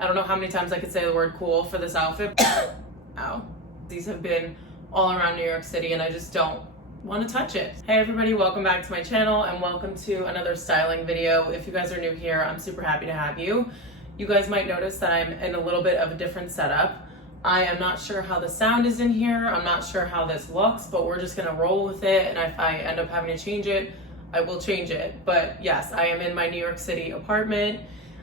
I don't know how many times I could say the word cool for this outfit. Ow. These have been all around New York City and I just don't want to touch it. Hey everybody, welcome back to my channel and welcome to another styling video. If you guys are new here, I'm super happy to have you. You guys might notice that I'm in a little bit of a different setup. I am not sure how the sound is in here. I'm not sure how this looks, but we're just gonna roll with it. And if I end up having to change it, I will change it. But yes, I am in my New York City apartment.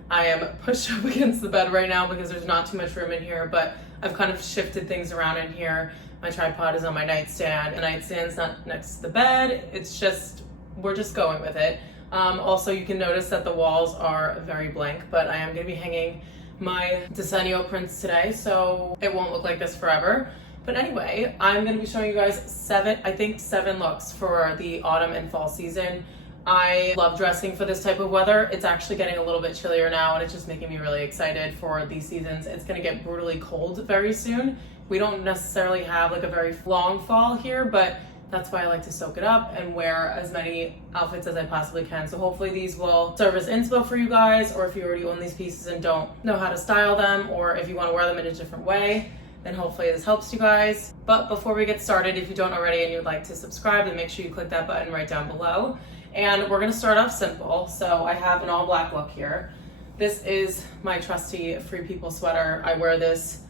I am pushed up against the bed right now because there's not too much room in here, but I've kind of shifted things around in here. My tripod is on my nightstand. The nightstand's not next to the bed. It's just, we're just going with it. Also, you can notice that the walls are very blank, but I am gonna be hanging my Decennial prints today, so it won't look like this forever. But anyway, I'm gonna be showing you guys seven looks for the autumn and fall season. I love dressing for this type of weather. It's actually getting a little bit chillier now and it's just making me really excited for these seasons. It's gonna get brutally cold very soon. We don't necessarily have like a very long fall here, but that's why I like to soak it up and wear as many outfits as I possibly can. So hopefully these will serve as inspo for you guys, or if you already own these pieces and don't know how to style them, or if you wanna wear them in a different way, then hopefully this helps you guys. But before we get started, if you don't already and you'd like to subscribe, then make sure you click that button right down below. And we're gonna start off simple. So I have an all black look here. This is my trusty Free People sweater. I wear this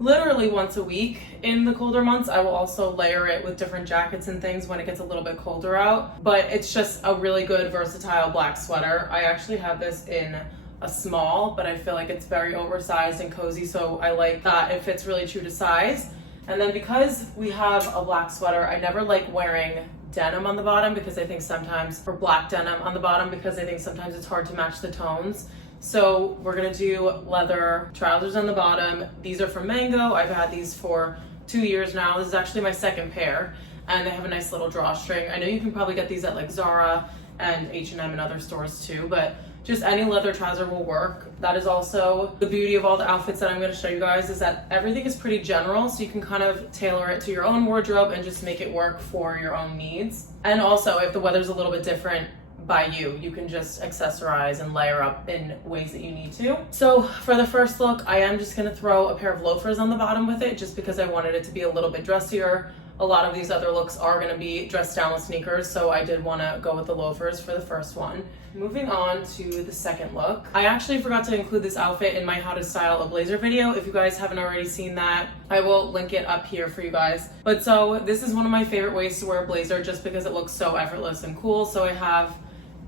literally once a week in the colder months. I will also layer it with different jackets and things when it gets a little bit colder out. But it's just a really good versatile black sweater. I actually have this in a small, but I feel like it's very oversized and cozy, so I like that it fits really true to size. And then because we have a black sweater, I never like wearing denim on the bottom because I think sometimes, or black denim on the bottom because I think sometimes it's hard to match the tones. So we're gonna do leather trousers on the bottom. These are from Mango. I've had these for 2 years now. This is actually my second pair and they have a nice little drawstring. I know you can probably get these at like Zara and H&M and other stores too, but just any leather trouser will work. That is also the beauty of all the outfits that I'm gonna show you guys, is that everything is pretty general, so you can kind of tailor it to your own wardrobe and just make it work for your own needs. And also, if the weather's a little bit different by you, you can just accessorize and layer up in ways that you need to. So for the first look, I am just gonna throw a pair of loafers on the bottom with it, just because I wanted it to be a little bit dressier. A lot of these other looks are gonna be dressed down with sneakers, so I did wanna go with the loafers for the first one. Moving on to the second look. I actually forgot to include this outfit in my how to style a blazer video. If you guys haven't already seen that, I will link it up here for you guys. But so this is one of my favorite ways to wear a blazer just because it looks so effortless and cool. So I have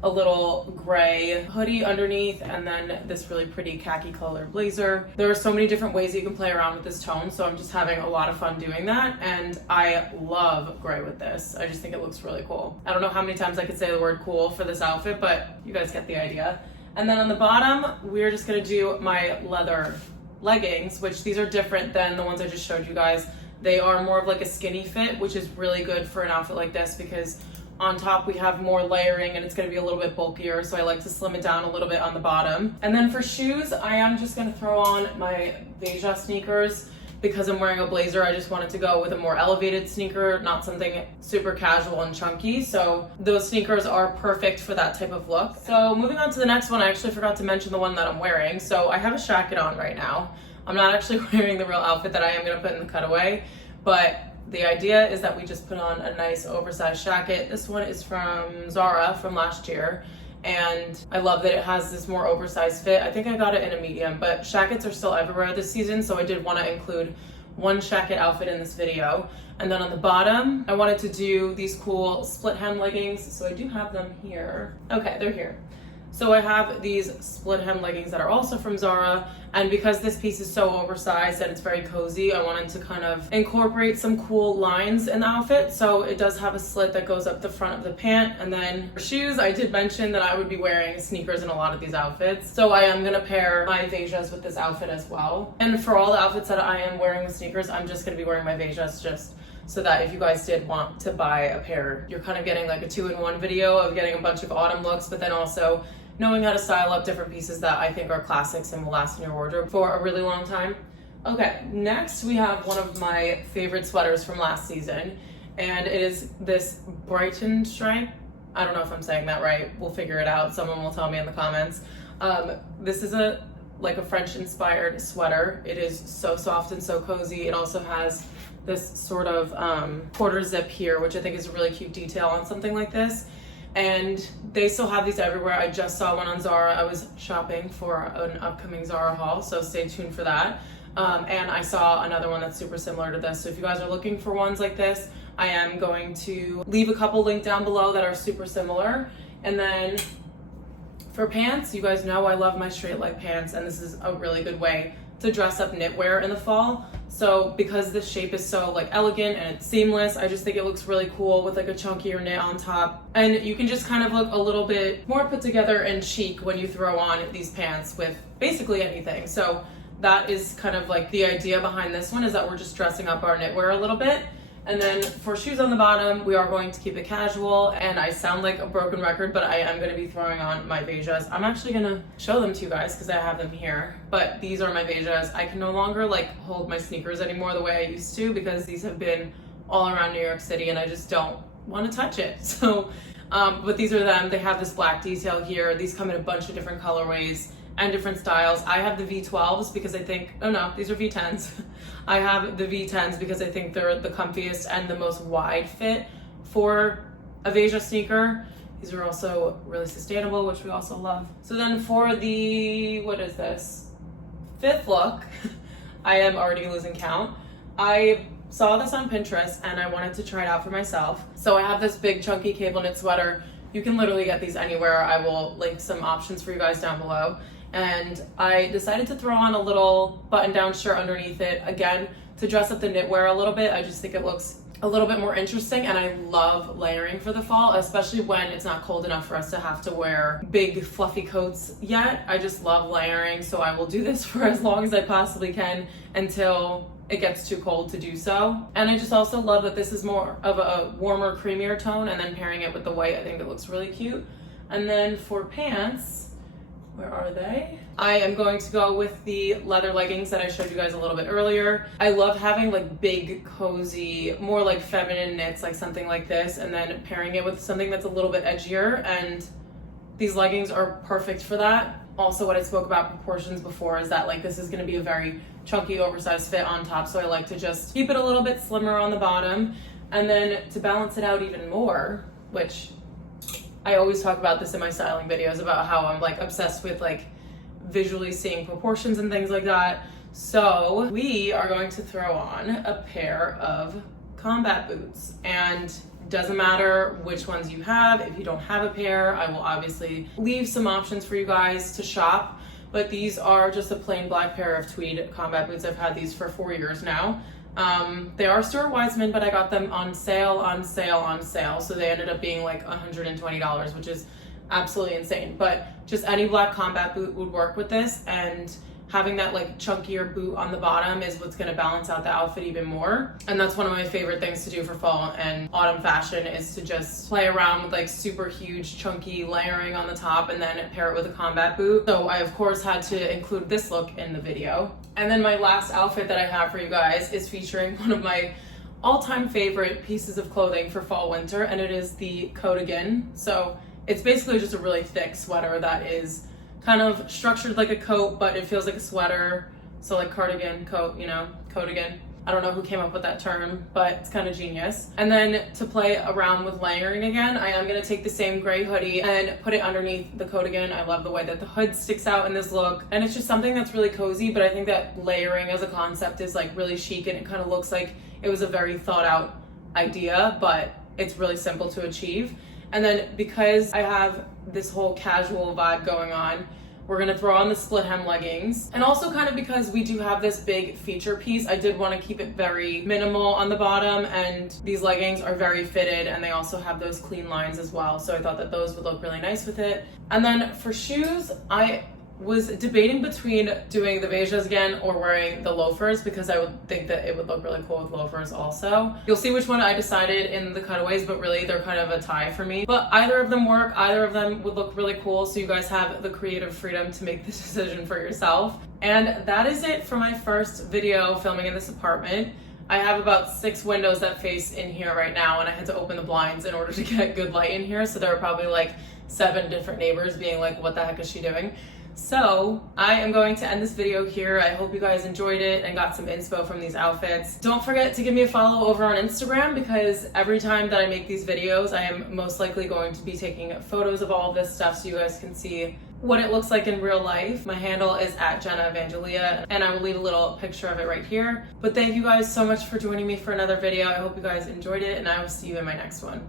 a little gray hoodie underneath and then this really pretty khaki colored blazer. There are so many different ways you can play around with this tone, so I'm just having a lot of fun doing that, and I love gray with this. I just think it looks really cool. I don't know how many times I could say the word cool for this outfit, but you guys get the idea. And then on the bottom, we're just gonna do my leather leggings, which these are different than the ones I just showed you guys. They are more of like a skinny fit, which is really good for an outfit like this because on top we have more layering and it's going to be a little bit bulkier, so I like to slim it down a little bit on the bottom. And then for shoes, I am just going to throw on my Veja sneakers. Because I'm wearing a blazer, I just wanted to go with a more elevated sneaker, not something super casual and chunky. So those sneakers are perfect for that type of look. So moving on to the next one, I actually forgot to mention the one that I'm wearing. So I have a jacket on right now. I'm not actually wearing the real outfit that I am going to put in the cutaway, but the idea is that we just put on a nice oversized jacket. This one is from Zara from last year, and I love that it has this more oversized fit. I think I got it in a medium, but jackets are still everywhere this season, so I did want to include one jacket outfit in this video. And then on the bottom, I wanted to do these cool split hem leggings, so I do have them here. Okay, they're here. So I have these split hem leggings that are also from Zara, and because this piece is so oversized and it's very cozy, I wanted to kind of incorporate some cool lines in the outfit. So it does have a slit that goes up the front of the pant. And then for shoes, I did mention that I would be wearing sneakers in a lot of these outfits, so I am gonna pair my Vejas with this outfit as well. And for all the outfits that I am wearing with sneakers, I'm just gonna be wearing my Vejas just so that if you guys did want to buy a pair, you're kind of getting like a 2-in-1 video of getting a bunch of autumn looks, but then also knowing how to style up different pieces that I think are classics and will last in your wardrobe for a really long time. Okay, next we have one of my favorite sweaters from last season, and it is this Brighton stripe. I don't know if I'm saying that right. We'll figure it out. Someone will tell me in the comments. This is a like a French inspired sweater. It is so soft and so cozy. It also has this sort of quarter zip here, which I think is a really cute detail on something like this. And they still have these everywhere. I just saw one on Zara. I was shopping for an upcoming Zara haul, so stay tuned for that. And I saw another one that's super similar to this. So if you guys are looking for ones like this, I am going to leave a couple linked down below that are super similar. And then for pants, you guys know I love my straight leg pants, and this is a really good way to dress up knitwear in the fall. So because this shape is so like elegant and it's seamless, I just think it looks really cool with like a chunkier knit on top. And you can just kind of look a little bit more put together and chic when you throw on these pants with basically anything. So that is kind of like the idea behind this one, is that we're just dressing up our knitwear a little bit. And then for shoes on the bottom, we are going to keep it casual. And I sound like a broken record, but I am going to be throwing on my beiges. I'm actually going to show them to you guys because I have them here. But these are my beiges. I can no longer like hold my sneakers anymore the way I used to, because these have been all around New York City and I just don't want to touch it. So, but these are them. They have this black detail here. These come in a bunch of different colorways and different styles. I have the V12s because I think, oh no, these are V10s. I have the V10s because I think they're the comfiest and the most wide fit for a beige sneaker. These are also really sustainable, which we also love. So then for the, what is this? Fifth look, I am already losing count. I saw this on Pinterest and I wanted to try it out for myself. So I have this big chunky cable knit sweater. You can literally get these anywhere. I will link some options for you guys down below. And I decided to throw on a little button-down shirt underneath it, again, to dress up the knitwear a little bit. I just think it looks a little bit more interesting, and I love layering for the fall, especially when it's not cold enough for us to have to wear big fluffy coats yet. I just love layering, so I will do this for as long as I possibly can until it gets too cold to do so. And I just also love that this is more of a warmer, creamier tone, and then pairing it with the white, I think it looks really cute. And then for pants, where are they? I am going to go with the leather leggings that I showed you guys a little bit earlier. I love having like big, cozy, more like feminine knits, like something like this, and then pairing it with something that's a little bit edgier, and these leggings are perfect for that. Also, what I spoke about proportions before is that like this is gonna be a very chunky, oversized fit on top, so I like to just keep it a little bit slimmer on the bottom. And then to balance it out even more, which I always talk about this in my styling videos about how I'm like obsessed with like visually seeing proportions and things like that. So we are going to throw on a pair of combat boots, and doesn't matter which ones you have. If you don't have a pair, I will obviously leave some options for you guys to shop, but these are just a plain black pair of tweed combat boots. I've had these for 4 years now. They are Stuart Weitzman, but I got them on sale. So they ended up being like $120, which is absolutely insane. But just any black combat boot would work with this, and having that like chunkier boot on the bottom is what's going to balance out the outfit even more. And that's one of my favorite things to do for fall and autumn fashion, is to just play around with like super huge chunky layering on the top and then pair it with a combat boot. So I of course had to include this look in the video. And then my last outfit that I have for you guys is featuring one of my all-time favorite pieces of clothing for fall winter, and it is the cardigan. So it's basically just a really thick sweater that is kind of structured like a coat, but it feels like a sweater. So like cardigan, coat, you know, cardigan. I don't know who came up with that term, but it's kind of genius. And then to play around with layering again, I am gonna take the same gray hoodie and put it underneath the cardigan. I love the way that the hood sticks out in this look. And it's just something that's really cozy, but I think that layering as a concept is like really chic, and it kind of looks like it was a very thought out idea, but it's really simple to achieve. And then because I have this whole casual vibe going on, we're gonna throw on the split hem leggings. And also kind of because we do have this big feature piece, I did wanna keep it very minimal on the bottom, and these leggings are very fitted, and they also have those clean lines as well. So I thought that those would look really nice with it. And then for shoes, I was debating between doing the beiges again or wearing the loafers, because I would think that it would look really cool with loafers also. You'll see which one I decided in the cutaways, but really they're kind of a tie for me. But either of them work, either of them would look really cool, so you guys have the creative freedom to make this decision for yourself. And that is it for my first video filming in this apartment. I have about 6 windows that face in here right now, and I had to open the blinds in order to get good light in here, so there were probably like 7 different neighbors being like, what the heck is she doing? So I am going to end this video here. I hope you guys enjoyed it and got some inspo from these outfits. Don't forget to give me a follow over on Instagram, because every time that I make these videos, I am most likely going to be taking photos of all of this stuff so you guys can see what it looks like in real life. My handle is at Jenna Evangelia, and I will leave a little picture of it right here. But thank you guys so much for joining me for another video. I hope you guys enjoyed it, and I will see you in my next one.